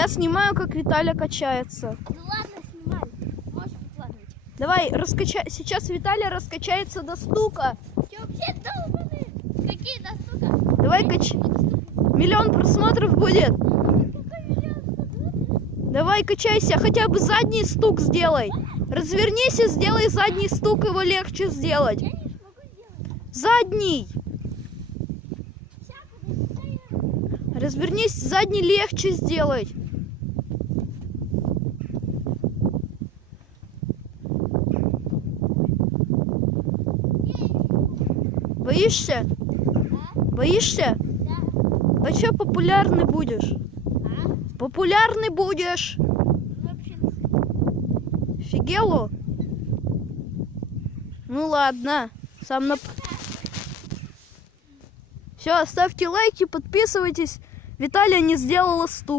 Я снимаю, как Виталя качается. Ну ладно, снимай. Можешь выкладывать. Давай, раскачай. Сейчас Виталя раскачается до стука. Че вообще долбаные? Какие до стука? Давай миллион просмотров будет. Давай качайся, хотя бы задний стук сделай. Развернись и сделай задний стук, его легче сделать. Я не смогу сделать. Задний. Сейчас, подожди, я... Развернись, задний легче сделать. Боишься? А? Боишься? Да. А что популярный будешь? А? Популярный будешь. Вообще... Фигелу? Ну ладно. Сам на... Все, ставьте лайки, подписывайтесь. Виталия не сделала стук.